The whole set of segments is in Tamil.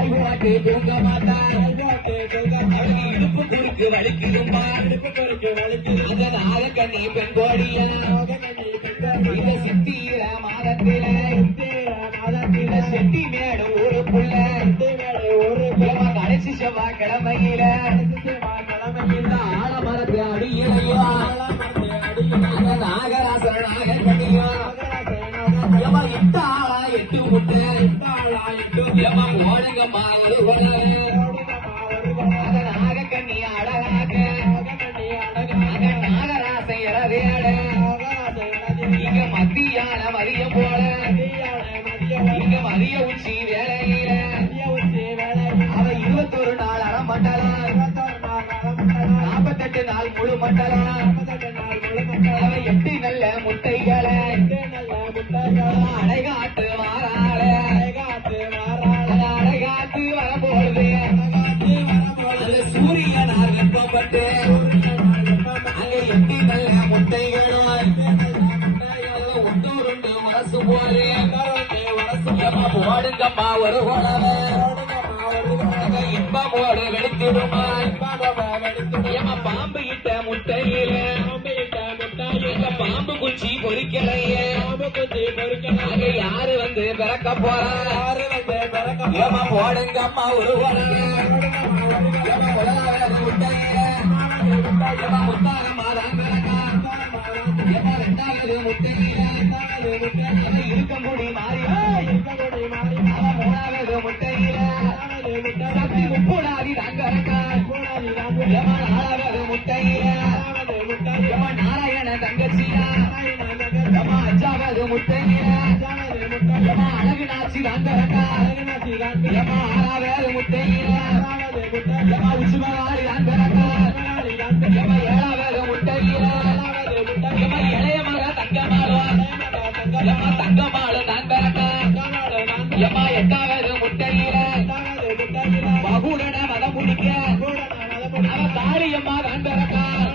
வாய் போட்டு தூங்க மாட்டான் அவனுக்கு இடுப்பு குறுக்கு வலிக்குதும்பா அந்த நாகக்கண்ணி பெண் கோடியா இந்த சித்திர மாதத்தில செட்டி மேடு ஊருக்குள்ள கடைசி செவ்வாய்க்கிழமையில ஆலமரத்து அடியிலையா அந்த நாகராசன் நாகக்கண்ணியா 8 ஆளா 8 முட்டை ஓடுங்கம்மா அந்த நாகக்கண்ணி அழகாக நாகராசை இறவேட இங்க மத்தியான மதியம் போல இங்க மதிய உச்சி வேலையில அவ 21 நாள் அறமண்டலம் 48 நாள் முழு மண்டலம் அவ 8 நல்ல முட்டைகளை அடைகாட்டு மாறாள அடைகாட்டு வரப்போகுது அந்த சூரியனால் வெப்பப்பட்டு அங்க 8 நல்ல முட்டைகளும் ஒன்று மனசு போலே போடுங்கம்மா ஒரு உணவு இன்பமோடு வெடித்திடுமா பாம்பு இட்ட முட்டையில பாம்பு குச்சி பொறிக்கலைய யாரு வந்து பிறக்க போறாரு போடுங்கம்மா ஒரு உணவு முட்டையில இருக்கங்குடி மாறி 3வது முட்டையில சக்தி முப்பூடாதி தங்கரக்கான் 4வது முட்டையில நாராயண தங்கச்சியா 5வது முட்டையில அழகு நாச்சி தங்கரக்கான் 6வது முட்டையில உச்சுமகாரி தங்கரக்கான் 7வது முட்டையில இளைய மக தங்கமாலும் தங்கமாலும் தங்கரக்கான் 8வது முட்டையில பகுடன மதம் முடிக்க அவன் தாரியம்மா தங்கரக்கான்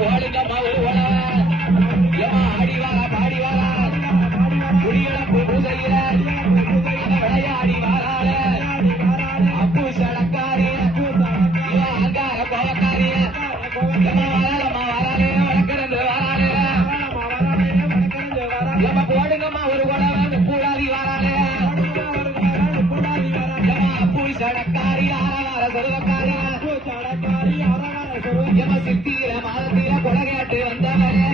போடுங்கம்மா ஒரு உணவ ஆடிவாரா பாடிவாரா குடியிழப்பு பூசையில விளையாடி வாராள அப்பு சடக்காரிய அங்கார கோவக்காரிய வராளம்மா வராளே வழக்கிருந்து வராளே போடுங்கம்மா ஒரு உணவ முக்கூடாதி வாராளே அப்பு சடக்காரி ஆறார சொருவக்காரிய சித்திர மாதத்தில கொலகேட்டு வந்தவரே